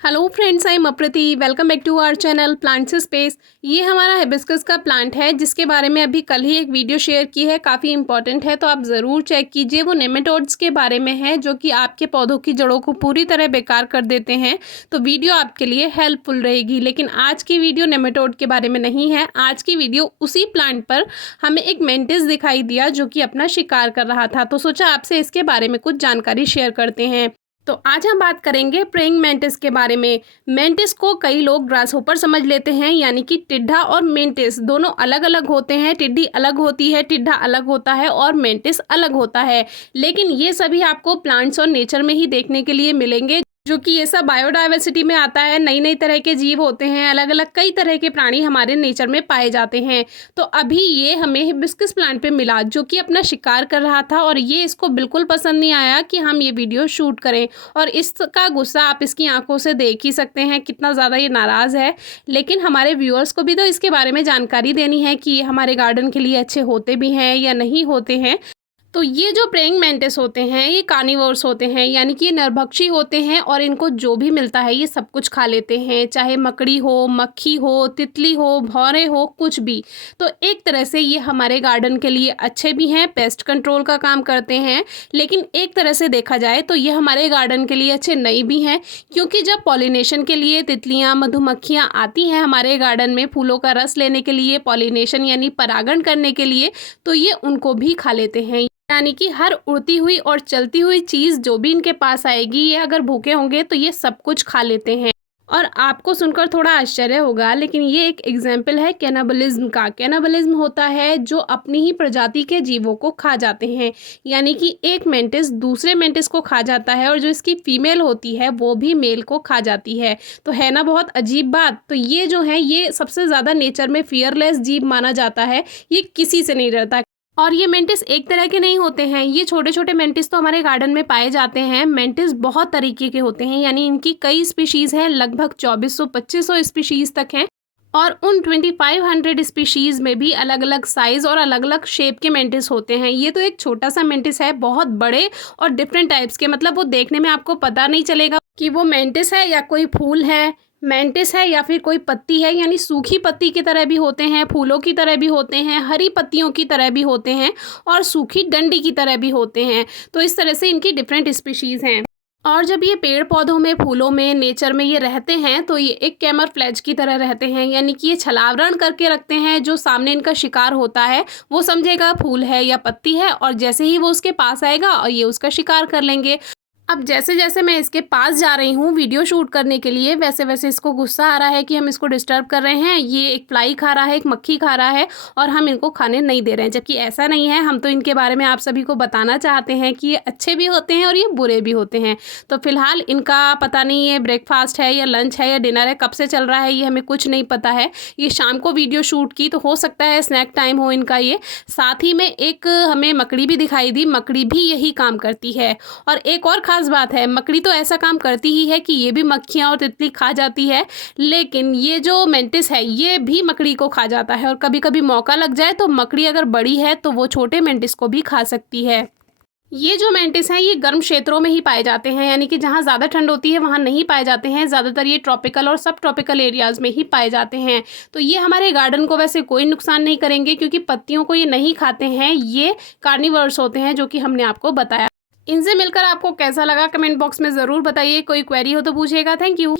Hello friends, I am Aprati. Welcome back to our channel plants space. ये हमारा hibiscus का plant है जिसके बारे में अभी कल ही एक वीडियो शेयर की है, काफ़ी इंपॉर्टेंट है, तो आप ज़रूर चेक कीजिए। वो नेमेटोड्स के बारे में है जो कि आपके पौधों की जड़ों को पूरी तरह बेकार कर देते हैं, तो वीडियो आपके लिए हेल्पफुल रहेगी। लेकिन आज की वीडियो नेमेटोड के बारे में नहीं है। आज की वीडियो उसी प्लांट पर हमें एक मेंटिस दिखाई दिया जो कि अपना शिकार कर रहा था, तो सोचा आपसे इसके बारे में कुछ जानकारी शेयर करते हैं। तो आज हम बात करेंगे प्रेइंग मेंटिस के बारे में। मेंटिस को कई लोग ग्रासहोपर समझ लेते हैं, यानी कि टिड्डा और मेंटिस दोनों अलग अलग होते हैं। टिड्डी अलग होती है, टिड्डा अलग होता है और मेंटिस अलग होता है। लेकिन ये सभी आपको प्लांट्स और नेचर में ही देखने के लिए मिलेंगे, जो कि ये सब बायोडाइवर्सिटी में आता है। नई नई तरह के जीव होते हैं, अलग अलग कई तरह के प्राणी हमारे नेचर में पाए जाते हैं। तो अभी ये हमें हिबिस्कस प्लांट पे मिला जो कि अपना शिकार कर रहा था, और ये इसको बिल्कुल पसंद नहीं आया कि हम ये वीडियो शूट करें। और इसका गुस्सा आप इसकी आंखों से देख ही सकते हैं, कितना ज़्यादा ये नाराज़ है। लेकिन हमारे व्यूअर्स को भी तो इसके बारे में जानकारी देनी है कि ये हमारे गार्डन के लिए अच्छे होते भी हैं या नहीं होते हैं। तो ये जो प्रेइंग मेंटिस होते हैं ये कार्निवोर्स होते हैं, यानी कि ये नरभक्षी होते हैं, और इनको जो भी मिलता है ये सब कुछ खा लेते हैं, चाहे मकड़ी हो, मक्खी हो, तितली हो, भौरे हो, कुछ भी। तो एक तरह से ये हमारे गार्डन के लिए अच्छे भी हैं, पेस्ट कंट्रोल का काम करते हैं। लेकिन एक तरह से देखा जाए तो ये हमारे गार्डन के लिए अच्छे नहीं भी हैं, क्योंकि जब पॉलिनेशन के लिए तितलियाँ, मधुमक्खियाँ आती हैं हमारे गार्डन में फूलों का रस लेने के लिए, पॉलिनेशन यानी परागण करने के लिए, तो ये उनको भी खा लेते हैं। यानी कि हर उड़ती हुई और चलती हुई चीज़ जो भी इनके पास आएगी, ये अगर भूखे होंगे तो ये सब कुछ खा लेते हैं। और आपको सुनकर थोड़ा आश्चर्य होगा, लेकिन ये एक एग्जाम्पल है कैनाबलिज्म का। कैनाबलिज्म होता है जो अपनी ही प्रजाति के जीवों को खा जाते हैं, यानी कि एक मेंटिस दूसरे मेंटिस को खा जाता है, और जो इसकी फीमेल होती है वो भी मेल को खा जाती है। तो है ना बहुत अजीब बात। तो ये जो है ये सबसे ज़्यादा नेचर में फियरलेस जीव माना जाता है, ये किसी से नहीं डरता। और ये मेंटिस एक तरह के नहीं होते हैं, ये छोटे छोटे मेंटिस तो हमारे गार्डन में पाए जाते हैं। मेंटिस बहुत तरीके के होते हैं, यानी इनकी कई स्पीशीज़ हैं, लगभग 2400-2500 स्पीशीज़ तक हैं। और उन 2500 स्पीशीज़ में भी अलग अलग साइज़ और अलग अलग शेप के मेंटिस होते हैं। ये तो एक छोटा सा मेंटिस है, बहुत बड़े और डिफरेंट टाइप्स के, मतलब वो देखने में आपको पता नहीं चलेगा कि वो मेंटिस है या कोई फूल है, मेंटिस है या फिर कोई पत्ती है। यानी सूखी पत्ती की तरह भी होते हैं, फूलों की तरह भी होते हैं, हरी पत्तियों की तरह भी होते हैं, और सूखी डंडी की तरह भी होते हैं। तो इस तरह से इनकी डिफरेंट स्पीशीज़ हैं। और जब ये पेड़ पौधों में, फूलों में, नेचर में ये रहते हैं तो ये एक कैमरफ्लैज की तरह रहते हैं, यानी कि ये छलावरण करके रखते हैं। जो सामने इनका शिकार होता है वो समझेगा फूल है या पत्ती है, और जैसे ही वो उसके पास आएगा और ये उसका शिकार कर लेंगे। अब जैसे जैसे मैं इसके पास जा रही हूँ वीडियो शूट करने के लिए, वैसे वैसे इसको गुस्सा आ रहा है कि हम इसको डिस्टर्ब कर रहे हैं। ये एक फ्लाई खा रहा है, एक मक्खी खा रहा है, और हम इनको खाने नहीं दे रहे हैं, जबकि ऐसा नहीं है। हम तो इनके बारे में आप सभी को बताना चाहते हैं कि ये अच्छे भी होते हैं और ये बुरे भी होते हैं। तो फिलहाल इनका पता नहीं ये ब्रेकफास्ट है या लंच है या डिनर है, कब से चल रहा है ये हमें कुछ नहीं पता है। ये शाम को वीडियो शूट की, तो हो सकता है स्नैक टाइम हो इनका ये। साथ ही में एक हमें मकड़ी भी दिखाई दी, मकड़ी भी यही काम करती है। और एक और खास बात है, मकड़ी तो ऐसा काम करती ही है कि ये भी मक्खियाँ और तितली खा जाती है, लेकिन ये जो मेंटिस है ये भी मकड़ी को खा जाता है। और कभी कभी मौका लग जाए तो मकड़ी अगर बड़ी है तो वो छोटे मेंटिस को भी खा सकती है। ये जो मेंटिस हैं ये गर्म क्षेत्रों में ही पाए जाते हैं, यानी कि जहाँ ज़्यादा ठंड होती है वहाँ नहीं पाए जाते हैं। ज़्यादातर ये ट्रॉपिकल और सब ट्रॉपिकल एरियाज़ में ही पाए जाते हैं। तो ये हमारे गार्डन को वैसे कोई नुकसान नहीं करेंगे, क्योंकि पत्तियों को ये नहीं खाते हैं। ये कार्निवर्स होते हैं, जो कि हमने आपको बताया। इनसे मिलकर आपको कैसा लगा कमेंट बॉक्स में ज़रूर बताइए। कोई क्वेरी हो तो पूछिएगा। Thank you.